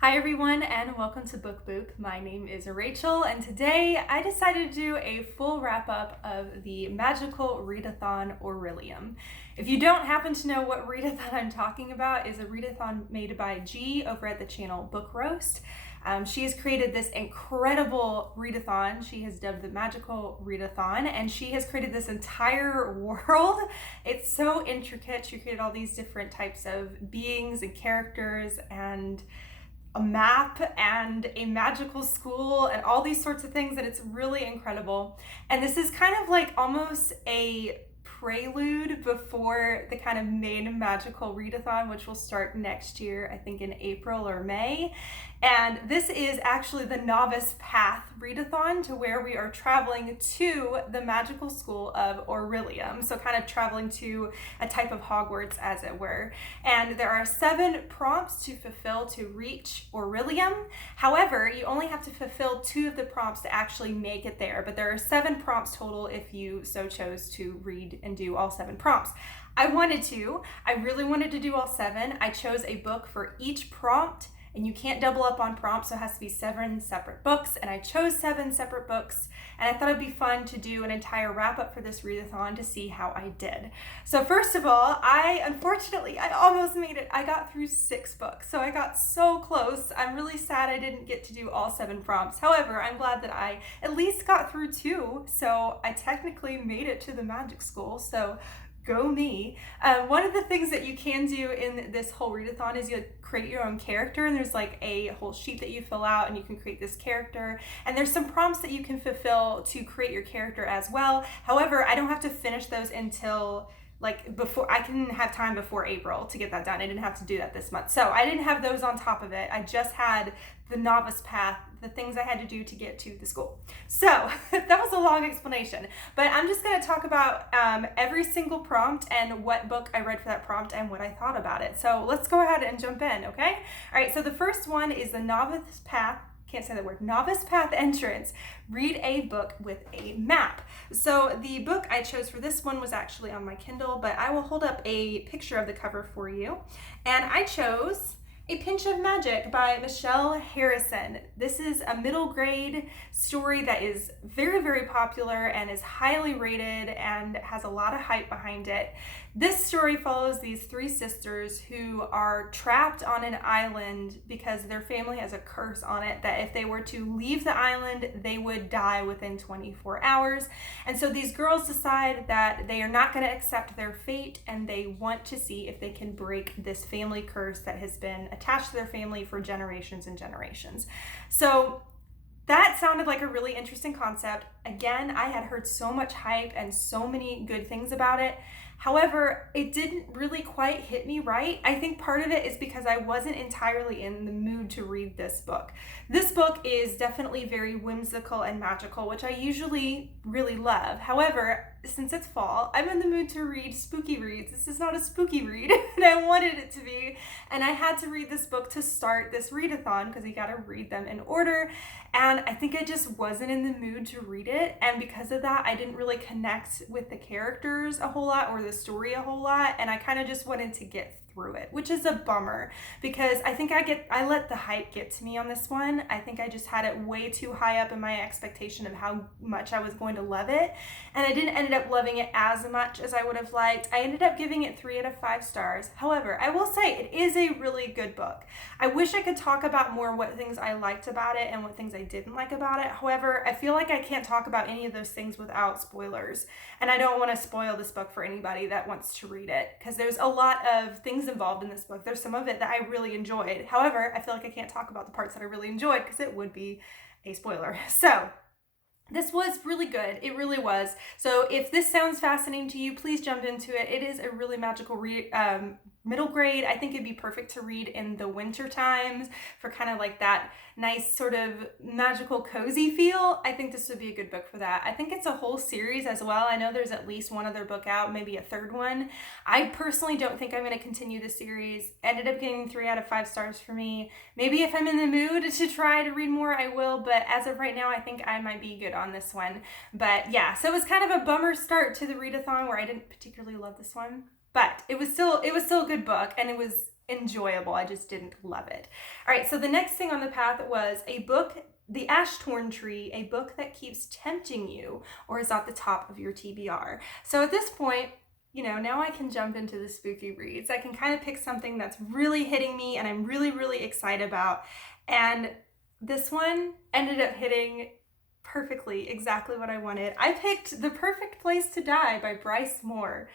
Hi everyone and welcome to BookBoop. My name is Rachel and today I decided to do a full wrap up of the magical readathon Orilium. If you don't happen to know what readathon I'm talking about, is a readathon made by G over at the channel Book Roast. She has created this incredible readathon. She has dubbed the magical readathon, and she has created this entire world. It's so intricate. She created all these different types of beings and characters and a map and a magical school and all these sorts of things, and it's really incredible. And this is kind of like almost a prelude before the kind of main magical readathon, which will start next year, I think in April or May. And this is actually the Novice Path readathon, to where we are traveling to the magical school of Orilium. So kind of traveling to a type of Hogwarts, as it were. And there are 7 prompts to fulfill to reach Orilium. However, you only have to fulfill 2 of the prompts to actually make it there. But there are 7 prompts total if you so chose to read and do all 7 prompts. I really wanted to do all 7. I chose a book for each prompt, and you can't double up on prompts, so it has to be 7 separate books, and I chose 7 separate books, and I thought it'd be fun to do an entire wrap-up for this readathon to see how I did. So first of all, I almost made it. I got through 6 books, so I got so close. I'm really sad I didn't get to do all 7 prompts. However, I'm glad that I at least got through 2, so I technically made it to the magic school, so go me. One of the things that you can do in this whole readathon is you create your own character, and there's like a whole sheet that you fill out and you can create this character, and there's some prompts that you can fulfill to create your character as well. However, I don't have to finish those until before I can have time before April to get that done. I didn't have to do that this month, so I didn't have those on top of it. I just had the Novice Path, the things I had to do to get to the school. So that was a long explanation, but I'm just going to talk about every single prompt and what book I read for that prompt and what I thought about it. So let's go ahead and jump in, okay? All right, so the first one is the Novice Path. Can't say that word. Novice Path entrance. Read a book with a map. So the book I chose for this one was actually on my Kindle, but I will hold up a picture of the cover for you. And I chose A Pinch of Magic by Michelle Harrison. This is a middle grade story that is very, very popular and is highly rated and has a lot of hype behind it. This story follows these 3 sisters who are trapped on an island because their family has a curse on it that if they were to leave the island, they would die within 24 hours. And so these girls decide that they are not going to accept their fate, and they want to see if they can break this family curse that has been attached to their family for generations and generations. So that sounded like a really interesting concept. Again, I had heard so much hype and so many good things about it. However, it didn't really quite hit me right. I think part of it is because I wasn't entirely in the mood to read this book. This book is definitely very whimsical and magical, which I usually really love. However, since it's fall, I'm in the mood to read spooky reads. This is not a spooky read, and I wanted it to be. And I had to read this book to start this readathon because you gotta read them in order. And I think I just wasn't in the mood to read it. And because of that, I didn't really connect with the characters a whole lot or the story a whole lot. And I kind of just wanted to get through it, which is a bummer because I think I let the hype get to me on this one. I think I just had it way too high up in my expectation of how much I was going to love it, and I didn't end up loving it as much as I would have liked. I ended up giving it 3 out of 5 stars. However, I will say it is a really good book. I wish I could talk about more what things I liked about it and what things I didn't like about it. However, I feel like I can't talk about any of those things without spoilers, and I don't want to spoil this book for anybody that wants to read it because there's a lot of things involved in this book. There's some of it that I really enjoyed. However, I feel like I can't talk about the parts that I really enjoyed because it would be a spoiler. So this was really good. It really was. So if this sounds fascinating to you, please jump into it. It is a really magical middle grade. I think it'd be perfect to read in the winter times for kind of like that nice sort of magical cozy feel. I think this would be a good book for that. I think it's a whole series as well. I know there's at least one other book out, maybe a third one. I personally don't think I'm going to continue the series. Ended up getting 3 out of 5 stars for me. Maybe if I'm in the mood to try to read more, I will, but as of right now, I think I might be good on this one. But yeah, so it was kind of a bummer start to the readathon where I didn't particularly love this one. But it was still a good book, and it was enjoyable. I just didn't love it. All right, so the next thing on the path was a book, The Ash-Torn Tree, a book that keeps tempting you or is at the top of your TBR. So at this point, now I can jump into the spooky reads. I can kind of pick something that's really hitting me and I'm really, really excited about. And this one ended up hitting perfectly exactly what I wanted. I picked The Perfect Place to Die by Bryce Moore.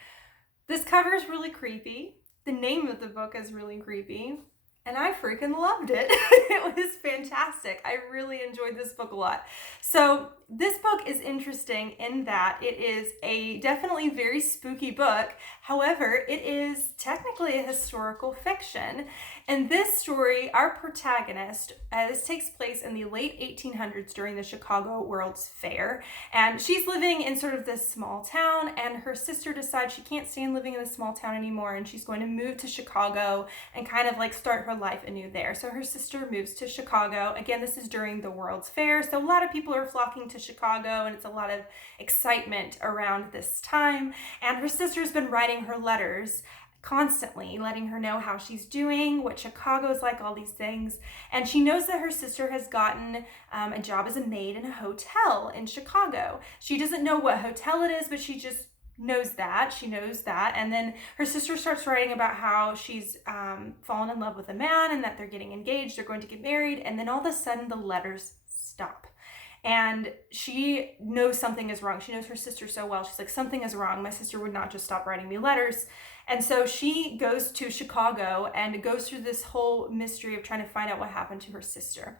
This cover is really creepy. The name of the book is really creepy. And I freaking loved it. It was fantastic. I really enjoyed this book a lot. So this book is interesting in that it is a definitely very spooky book. However, it is technically a historical fiction. In this story, our protagonist, this takes place in the late 1800s during the Chicago World's Fair. And she's living in sort of this small town, and her sister decides she can't stand living in this small town anymore, and she's going to move to Chicago and kind of like start her life anew there. So her sister moves to Chicago. Again, this is during the World's Fair, so a lot of people are flocking to Chicago, and it's a lot of excitement around this time. And her sister's been writing her letters constantly, letting her know how she's doing, what Chicago's like, all these things. And she knows that her sister has gotten a job as a maid in a hotel in Chicago. She doesn't know what hotel it is, but she just knows that. She knows that. And then her sister starts writing about how she's fallen in love with a man and that they're getting engaged, they're going to get married. And then all of a sudden the letters stop. And she knows something is wrong. She knows her sister so well. She's like, something is wrong. My sister would not just stop writing me letters. And so she goes to Chicago and goes through this whole mystery of trying to find out what happened to her sister.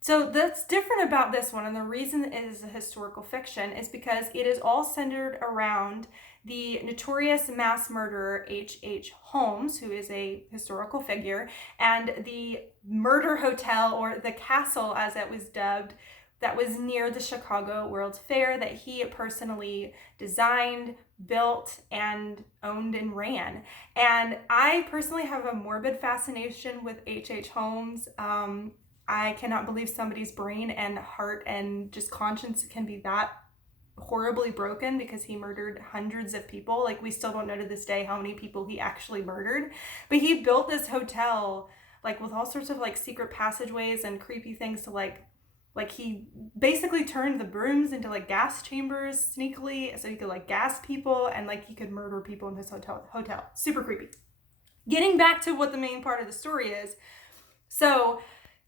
So that's different about this one, and the reason it is a historical fiction is because it is all centered around the notorious mass murderer H.H. Holmes, who is a historical figure, and the murder hotel, or the castle as it was dubbed, that was near the Chicago World's Fair that he personally designed, built, and owned and ran. And I personally have a morbid fascination with H.H. Holmes. I cannot believe somebody's brain and heart and just conscience can be that horribly broken, because he murdered hundreds of people. Like, we still don't know to this day how many people he actually murdered. But he built this hotel, like, with all sorts of, like, secret passageways and creepy things to, like he basically turned the rooms into like gas chambers sneakily, so he could like gas people, and like he could murder people in his hotel. Super creepy. Getting back to what the main part of the story is. So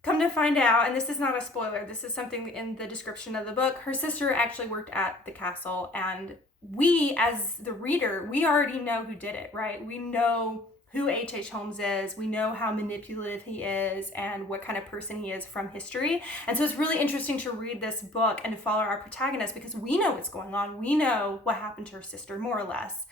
come to find out, and this is not a spoiler, this is something in the description of the book, her sister actually worked at the castle, and we as the reader, we already know who did it, right? We know who H.H. Holmes is, we know how manipulative he is and what kind of person he is from history. And so it's really interesting to read this book and to follow our protagonist, because we know what's going on. We know what happened to her sister, more or less.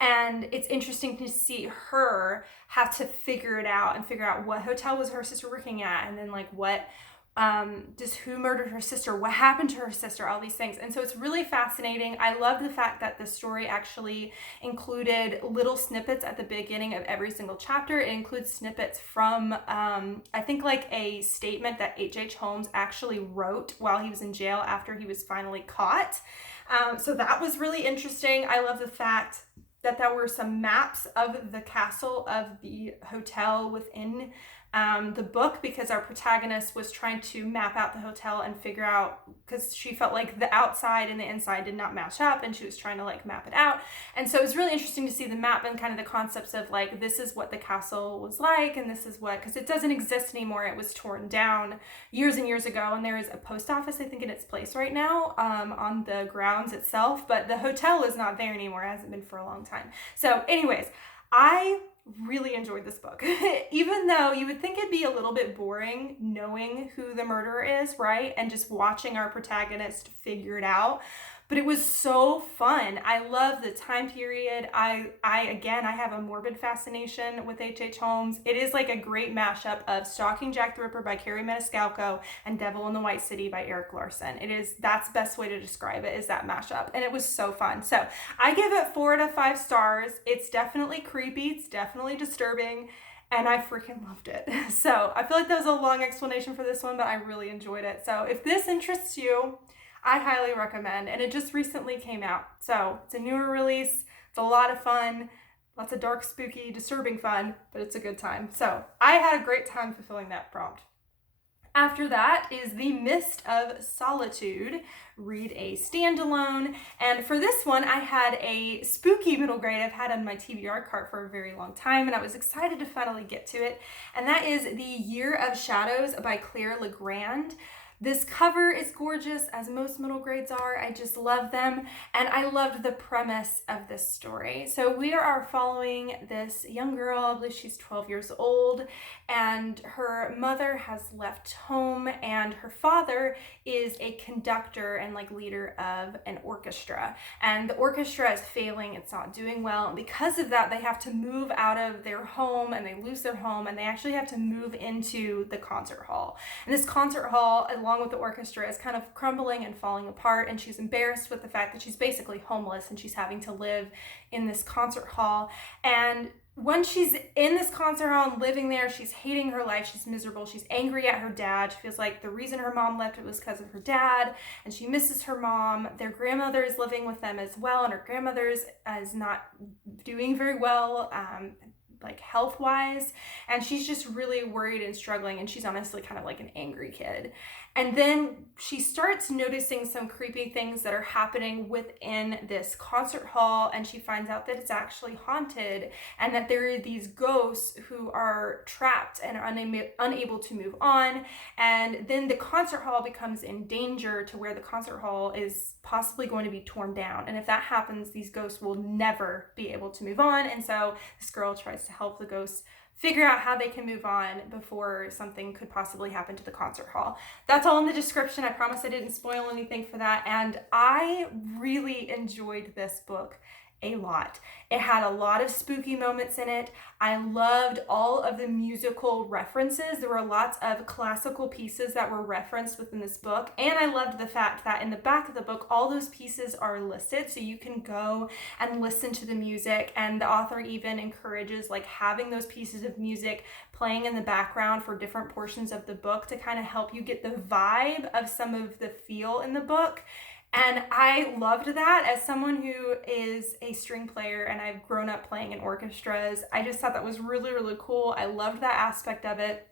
And it's interesting to see her have to figure it out and figure out what hotel was her sister working at, and then like what just who murdered her sister, what happened to her sister, all these things. And so it's really fascinating. I love the fact that the story actually included little snippets at the beginning of every single chapter. It includes snippets from I think like a statement that H.H. Holmes actually wrote while he was in jail after he was finally caught. So that was really interesting. I love the fact that there were some maps of the castle, of the hotel within the book, because our protagonist was trying to map out the hotel and figure out, because she felt like the outside and the inside did not match up, and she was trying to like map it out. And so it was really interesting to see the map and kind of the concepts of like, this is what the castle was like, and this is what, because it doesn't exist anymore. It was torn down years and years ago, and there is a post office, I think, in its place right now on the grounds itself, but the hotel is not there anymore. It hasn't been for a long time. So anyways, I really enjoyed this book. Even though you would think it'd be a little bit boring knowing who the murderer is, right? And just watching our protagonist figure it out. But it was so fun. I love the time period. I have a morbid fascination with H.H. Holmes. It is like a great mashup of Stalking Jack the Ripper by Carrie Maniscalco and Devil in the White City by Eric Larson. That's the best way to describe it, is that mashup. And it was so fun. So I give it 4 out of 5 stars. It's definitely creepy. It's definitely disturbing. And I freaking loved it. So I feel like that was a long explanation for this one, but I really enjoyed it. So if this interests you, I highly recommend, and it just recently came out. So it's a newer release. It's a lot of fun. Lots of dark, spooky, disturbing fun, but it's a good time. So I had a great time fulfilling that prompt. After that is the Mist of Solitude. Read a standalone. And for this one, I had a spooky middle grade I've had on my TBR cart for a very long time, and I was excited to finally get to it. And that is The Year of Shadows by Claire Legrand. This cover is gorgeous, as most middle grades are. I just love them, and I loved the premise of this story. So we are following this young girl, I believe she's 12 years old, and her mother has left home, and her father is a conductor and like leader of an orchestra. And the orchestra is failing, it's not doing well, and because of that, they have to move out of their home, and they lose their home, and they actually have to move into the concert hall. And this concert hall, along with the orchestra, is kind of crumbling and falling apart, and she's embarrassed with the fact that she's basically homeless and she's having to live in this concert hall. And when she's in this concert hall and living there, she's hating her life, she's miserable, she's angry at her dad. She feels like the reason her mom left it was because of her dad, and she misses her mom. Their grandmother is living with them as well, and her grandmother is not doing very well, like health-wise, and she's just really worried and struggling, and she's honestly kind of like an angry kid. And then she starts noticing some creepy things that are happening within this concert hall, and she finds out that it's actually haunted, and that there are these ghosts who are trapped and are unable to move on. And then the concert hall becomes in danger to where the concert hall is possibly going to be torn down. And if that happens, these ghosts will never be able to move on. And so this girl tries to help the ghosts figure out how they can move on before something could possibly happen to the concert hall. That's all in the description. I promise I didn't spoil anything for that. And I really enjoyed this book a lot. It had a lot of spooky moments in it. I loved all of the musical references. There were lots of classical pieces that were referenced within this book. And I loved the fact that in the back of the book, all those pieces are listed. So you can go and listen to the music. And the author even encourages like having those pieces of music playing in the background for different portions of the book to kind of help you get the vibe of some of the feel in the book. And I loved that. As someone who is a string player and I've grown up playing in orchestras, I just thought that was really, really cool. I loved that aspect of it.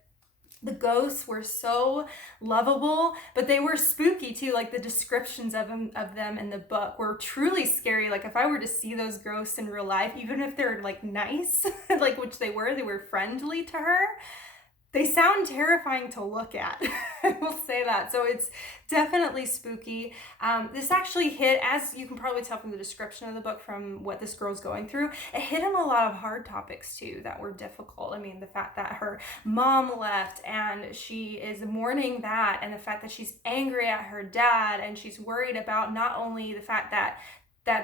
The ghosts were so lovable, but they were spooky too. Like the descriptions of them in the book were truly scary. Like if I were to see those ghosts in real life, even if they're like nice, like which they were friendly to her, they sound terrifying to look at. I will say that. So it's definitely spooky. This actually hit, as you can probably tell from the description of the book, from what this girl's going through, it hit on a lot of hard topics too that were difficult. I mean, the fact that her mom left and she is mourning that, and the fact that she's angry at her dad, and she's worried about not only the fact that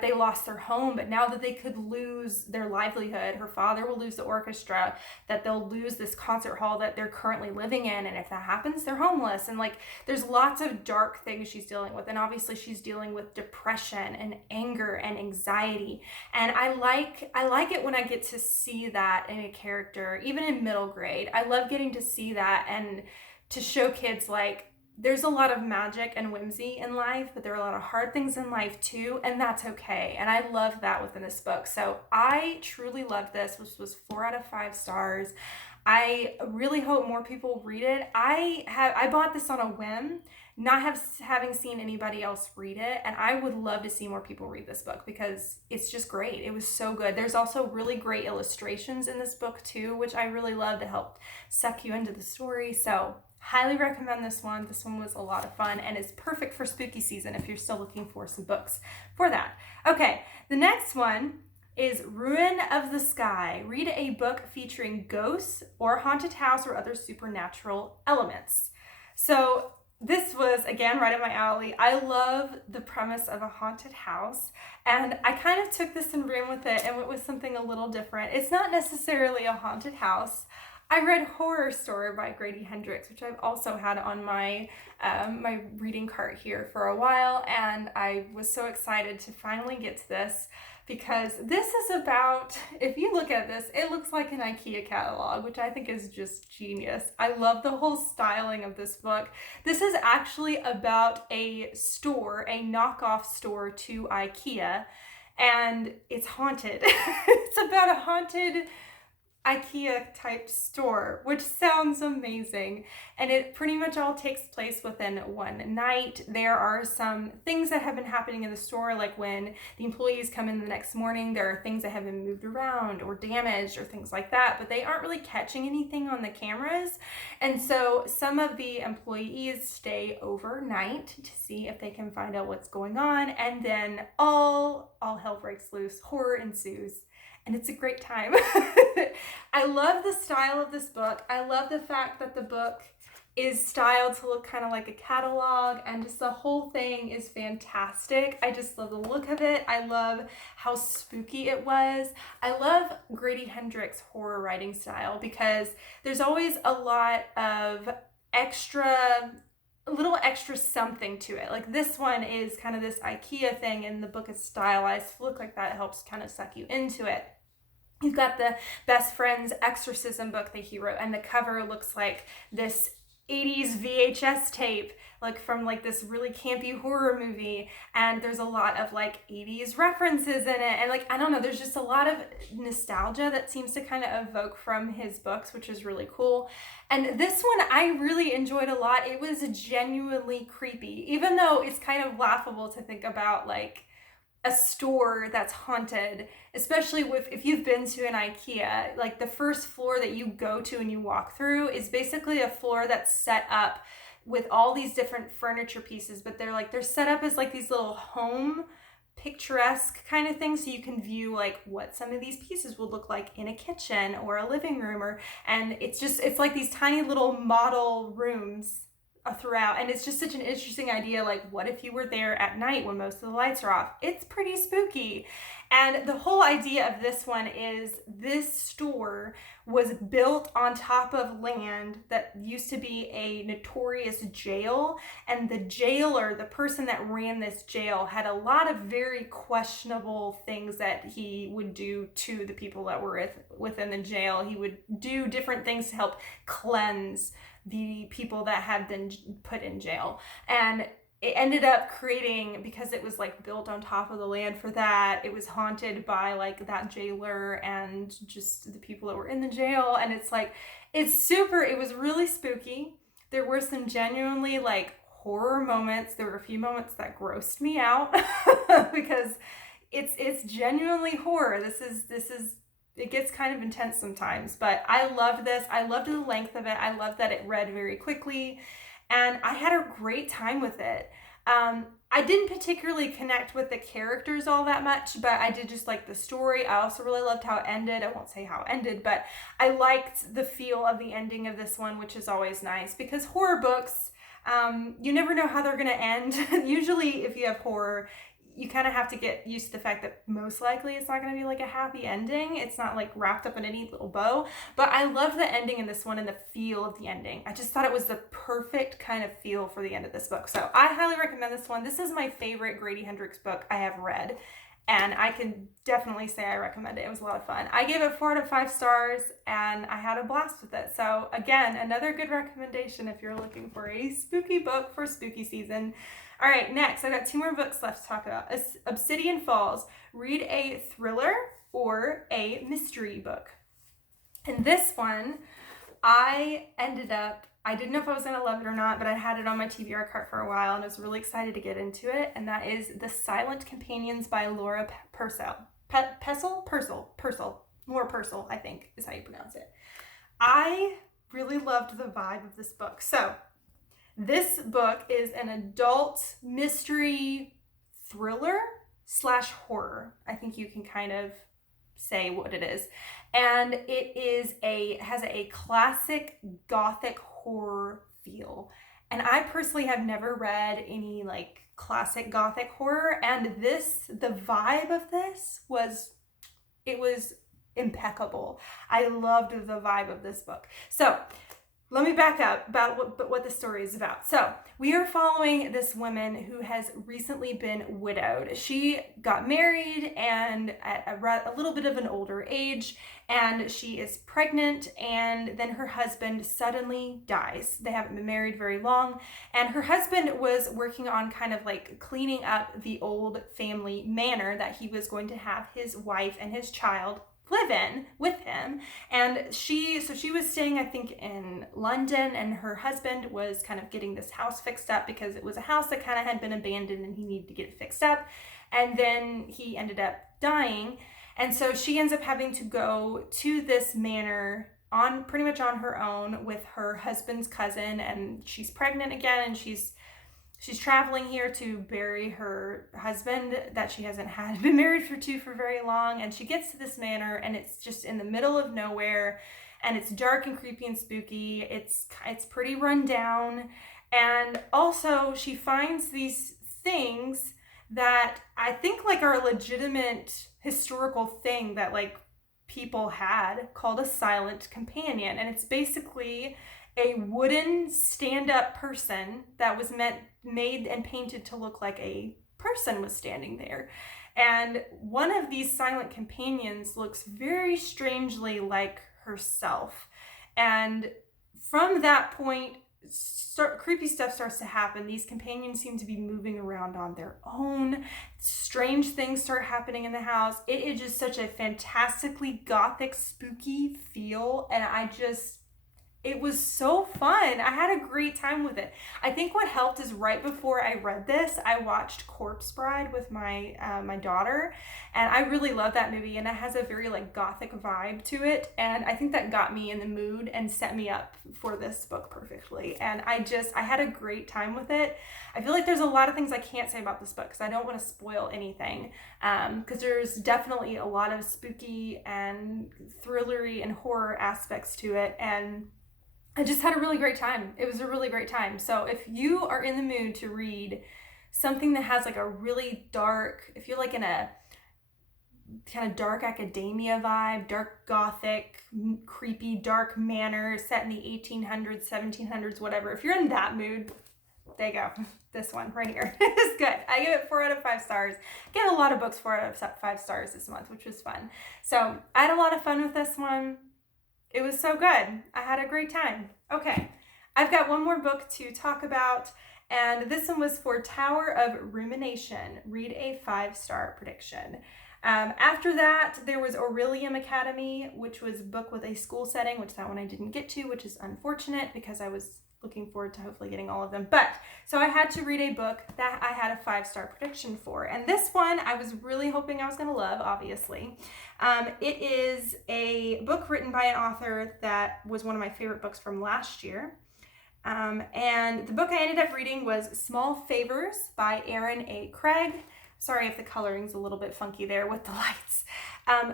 they lost their home, but now that they could lose their livelihood. Her father will lose the orchestra, that they'll lose this concert hall that they're currently living in, and if that happens, they're homeless. And like there's lots of dark things she's dealing with, and obviously she's dealing with depression and anger and anxiety. And I like it when I get to see that in a character, even in middle grade. I love getting to see that and to show kids like there's a lot of magic and whimsy in life, but there are a lot of hard things in life too, and that's okay. And I love that within this book. So I truly loved this. This was 4 out of 5 stars. I really hope more people read it. I bought this on a whim, not having seen anybody else read it, and I would love to see more people read this book because it's just great. It was so good. There's also really great illustrations in this book too, which I really love to help suck you into the story. So highly recommend this one. This one was a lot of fun and is perfect for spooky season if you're still looking for some books for that. Okay, the next one is Ruin of the Sky. Read a book featuring ghosts or haunted house or other supernatural elements. So this was, again, right up my alley. I love the premise of a haunted house, and I kind of took this and ran with it and went with something a little different. It's not necessarily a haunted house. I read Horror Story by Grady Hendrix, which I've also had on my my reading cart here for a while, and I was so excited to finally get to this because this is about, if you look at this, it looks like an IKEA catalog, which I think is just genius. I love the whole styling of this book. This is actually about a store, a knockoff store to IKEA. and it's haunted. It's about a haunted IKEA type store, which sounds amazing. And it pretty much all takes place within one night. There are some things that have been happening in the store, like when the employees come in the next morning, there are things that have been moved around or damaged or things like that, but they aren't really catching anything on the cameras. And so some of the employees stay overnight to see if they can find out what's going on. And then all hell breaks loose, horror ensues. And it's a great time. I love the style of this book. I love the fact that the book is styled to look kind of like a catalog, and just the whole thing is fantastic. I just love the look of it. I love how spooky it was. I love Grady Hendrix' horror writing style because there's always a lot of little extra something to it. Like this one is kind of this IKEA thing, and the book is stylized to look like that. It helps kind of suck you into it. You've got the best friend's exorcism book that he wrote, and the cover looks like this 80s VHS tape, like from like this really campy horror movie, and there's a lot of like 80s references in it, and like I don't know, there's just a lot of nostalgia that seems to kind of evoke from his books, which is really cool. And this one I really enjoyed a lot. It was genuinely creepy, even though it's kind of laughable to think about like a store that's haunted, especially if you've been to an IKEA. Like the first floor that you go to and you walk through is basically a floor that's set up with all these different furniture pieces, but they're set up as like these little home picturesque kind of things, so you can view like what some of these pieces will look like in a kitchen or a living room, and it's like these tiny little model rooms throughout. And it's just such an interesting idea, like what if you were there at night when most of the lights are off? It's pretty spooky. And the whole idea of this one is this store was built on top of land that used to be a notorious jail, and the jailer, the person that ran this jail, had a lot of very questionable things that he would do to the people that were within the jail. He would do different things to help cleanse the people that had been put in jail. And it ended up creating, because it was like built on top of the land for that, it was haunted by like that jailer and just the people that were in the jail. And it was really spooky. There were some genuinely like horror moments. There were a few moments that grossed me out because it's genuinely horror. This is it gets kind of intense sometimes, but I loved this. I loved the length of it. I loved that it read very quickly, and I had a great time with it. I didn't particularly connect with the characters all that much, but I did just like the story. I also really loved how it ended. I won't say how it ended, but I liked the feel of the ending of this one, which is always nice, because horror books, you never know how they're going to end. Usually if you have horror, you kind of have to get used to the fact that most likely it's not going to be like a happy ending. It's not like wrapped up in a neat little bow. But I love the ending in this one and the feel of the ending. I just thought it was the perfect kind of feel for the end of this book. So I highly recommend this one. This is my favorite Grady Hendrix book I have read, and I can definitely say I recommend it. It was a lot of fun. I gave it 4 out of 5 stars, and I had a blast with it. So again, another good recommendation if you're looking for a spooky book for spooky season. All right, next, I've got 2 more books left to talk about. Obsidian Falls. Read a thriller or a mystery book. And this one, I didn't know if I was going to love it or not, but I had it on my TBR cart for a while, and I was really excited to get into it. And that is The Silent Companions by Laura Purcell. Laura Purcell, I think, is how you pronounce it. I really loved the vibe of this book. So, this book is an adult mystery thriller / horror. I think you can kind of say what it is. And it has a classic gothic horror feel. And I personally have never read any like classic gothic horror, and the vibe of this was impeccable. I loved the vibe of this book. So let me back up about what the story is about. So we are following this woman who has recently been widowed. She got married and at a little bit of an older age, and she is pregnant, and then her husband suddenly dies. They haven't been married very long, and her husband was working on kind of like cleaning up the old family manor that he was going to have his wife and his child live in with him. And she was staying, I think, in London, and her husband was kind of getting this house fixed up because it was a house that kind of had been abandoned and he needed to get it fixed up. And then he ended up dying. And so she ends up having to go to this manor on pretty much on her own with her husband's cousin, and she's pregnant again, and she's traveling here to bury her husband that she hasn't been married for very long. And she gets to this manor, and it's just in the middle of nowhere, and it's dark and creepy and spooky. It's pretty run down. And also she finds these things that I think like are a legitimate historical thing that like people had, called a silent companion. And it's basically a wooden stand-up person that was made and painted to look like a person was standing there. And one of these silent companions looks very strangely like herself. And from that point, creepy stuff starts to happen. These companions seem to be moving around on their own. Strange things start happening in the house. It is just such a fantastically gothic, spooky feel. And it was so fun. I had a great time with it. I think what helped is right before I read this, I watched Corpse Bride with my my daughter, and I really love that movie, and it has a very like gothic vibe to it, and I think that got me in the mood and set me up for this book perfectly. And I had a great time with it. I feel like there's a lot of things I can't say about this book because I don't want to spoil anything, because there's definitely a lot of spooky and thrillery and horror aspects to it, and I just had a really great time. It was a really great time. So if you are in the mood to read something that has like a really dark, if you're like in a kind of dark academia vibe, dark gothic, creepy, dark manor set in the 1800s, 1700s, whatever. If you're in that mood, there you go. This one right here is good. I give it 4 out of 5 stars. I gave a lot of books 4 out of 5 stars this month, which was fun. So I had a lot of fun with this one. It was so good. I had a great time. Okay, I've got one more book to talk about, and this one was for Tower of Rumination. Read a 5-star prediction. After that, there was Orilium Academy, which was a book with a school setting, which that one I didn't get to, which is unfortunate because I was looking forward to hopefully getting all of them. But so I had to read a book that I had a 5-star prediction for. And this one I was really hoping I was going to love, obviously. It is a book written by an author that was one of my favorite books from last year. And the book I ended up reading was Small Favors by Erin A. Craig. Sorry if the coloring's a little bit funky there with the lights.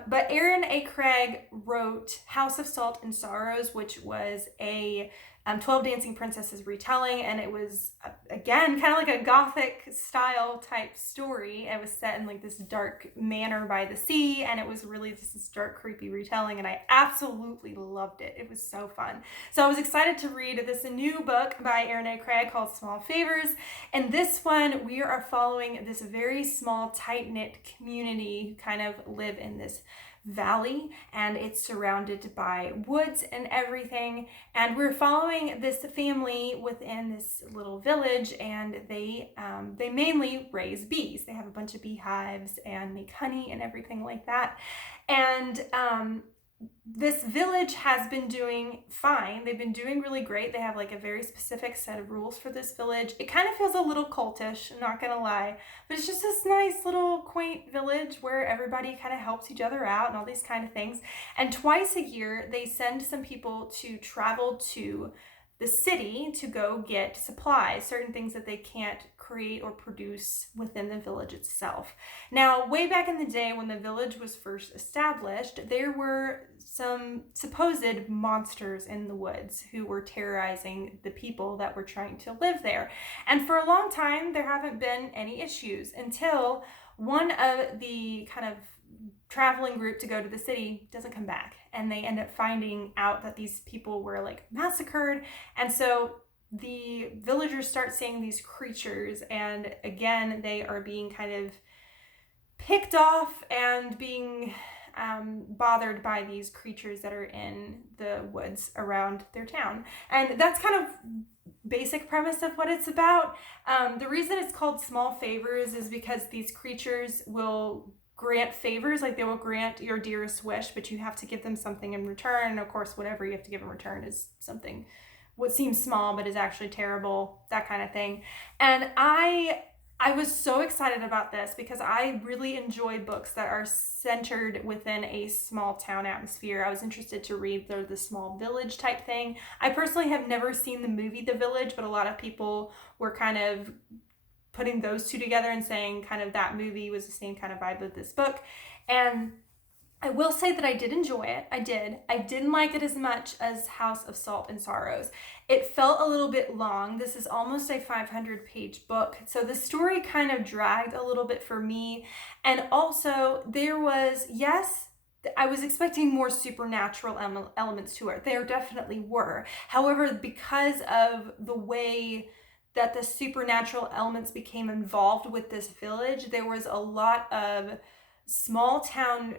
But Erin A. Craig wrote House of Salt and Sorrows, which was a 12 Dancing Princesses retelling, and it was, again, kind of like a gothic style type story. It was set in like this dark manor by the sea, and it was really just this dark, creepy retelling, and I absolutely loved it. It was so fun. So I was excited to read this new book by Erin A. Craig called Small Favors, and this one, we are following this very small, tight-knit community who kind of live in this valley, and it's surrounded by woods and everything, and we're following this family within this little village, and they mainly raise bees. They have a bunch of beehives and make honey and everything like that. And this village has been doing fine. They've been doing really great. They have like a very specific set of rules for this village. It kind of feels a little cultish, I'm not gonna lie, but it's just this nice little quaint village where everybody kind of helps each other out and all these kind of things. And twice a year, they send some people to travel to the city to go get supplies, certain things that they can't create or produce within the village itself. Now, way back in the day when the village was first established, there were some supposed monsters in the woods who were terrorizing the people that were trying to live there. And for a long time, there haven't been any issues until one of the kind of traveling group to go to the city doesn't come back, and they end up finding out that these people were like massacred. And so the villagers start seeing these creatures, and again they are being kind of picked off and being bothered by these creatures that are in the woods around their town. And that's kind of basic premise of what it's about. The reason it's called Small Favors is because these creatures will grant favors, like they will grant your dearest wish, but you have to give them something in return. And of course, whatever you have to give in return is something what seems small but is actually terrible, that kind of thing. And I was so excited about this because I really enjoy books that are centered within a small town atmosphere. I was interested to read the small village type thing. I personally have never seen the movie The Village, but a lot of people were kind of putting those two together and saying kind of that movie was the same kind of vibe with this book. And I will say that I did enjoy it. I did. I didn't like it as much as House of Salt and Sorrows. It felt a little bit long. This is almost a 500-page book. So the story kind of dragged a little bit for me. And also there was, yes, I was expecting more supernatural elements to it. There definitely were. However, because of the way that the supernatural elements became involved with this village, there was a lot of small town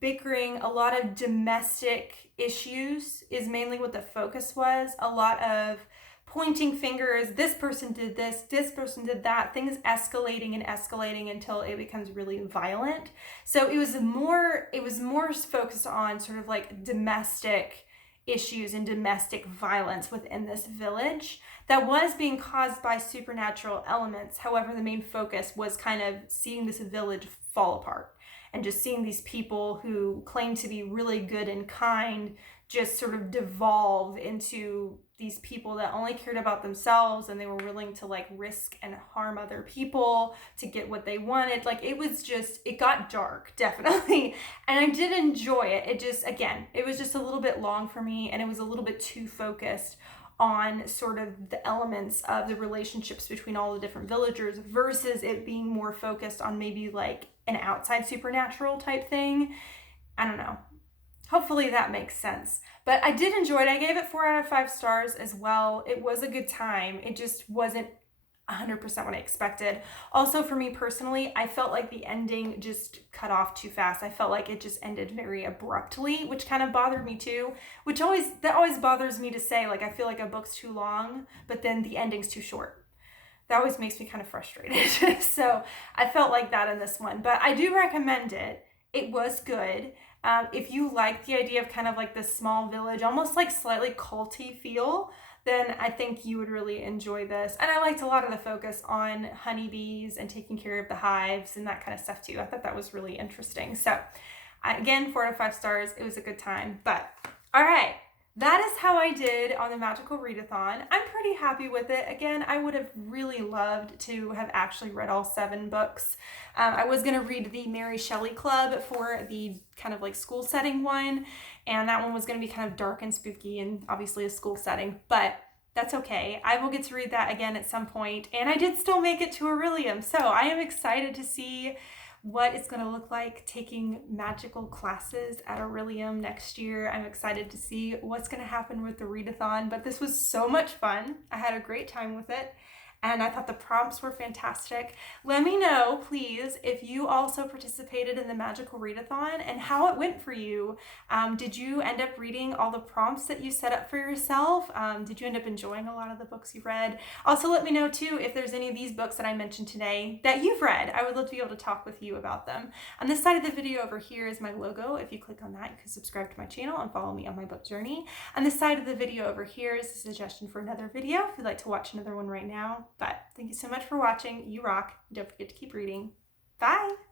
bickering, a lot of domestic issues is mainly what the focus was. A lot of pointing fingers, this person did this person did that, things escalating and escalating until it becomes really violent. So it was more focused on sort of like domestic issues and domestic violence within this village that was being caused by supernatural elements. However, the main focus was kind of seeing this village fall apart and just seeing these people who claim to be really good and kind just sort of devolve into these people that only cared about themselves, and they were willing to like risk and harm other people to get what they wanted. Like it got dark, definitely. And I did enjoy it. It was just a little bit long for me, and it was a little bit too focused on sort of the elements of the relationships between all the different villagers versus it being more focused on maybe like an outside supernatural type thing. I don't know. Hopefully that makes sense. But I did enjoy it. I gave it 4 out of 5 stars as well. It was a good time. It just wasn't 100% what I expected. Also, for me personally, I felt like the ending just cut off too fast. I felt like it just ended very abruptly, which kind of bothered me too. That always bothers me to say, like I feel like a book's too long, but then the ending's too short. That always makes me kind of frustrated. So I felt like that in this one, but I do recommend it. It was good. If you like the idea of kind of like this small village, almost like slightly culty feel, then I think you would really enjoy this. And I liked a lot of the focus on honeybees and taking care of the hives and that kind of stuff too. I thought that was really interesting. So again, 4 out of 5 stars. It was a good time. But all right, that is how I did on the Magical Readathon. I'm pretty happy with it. Again, I would have really loved to have actually read all 7 books. I was going to read the Mary Shelley Club for the kind of like school setting one, and that one was going to be kind of dark and spooky and obviously a school setting, but that's okay. I will get to read that again at some point, and I did still make it to Orilium, so I am excited to see what it's going to look like taking magical classes at Orilium next year. I'm excited to see what's going to happen with the Readathon, but this was so much fun. I had a great time with it, and I thought the prompts were fantastic. Let me know, please, if you also participated in the Magical Readathon and how it went for you. Did you end up reading all the prompts that you set up for yourself? Did you end up enjoying a lot of the books you read? Also, let me know, too, if there's any of these books that I mentioned today that you've read. I would love to be able to talk with you about them. On this side of the video over here is my logo. If you click on that, you can subscribe to my channel and follow me on my book journey. On this side of the video over here is a suggestion for another video if you'd like to watch another one right now. But thank you so much for watching. You rock. Don't forget to keep reading. Bye!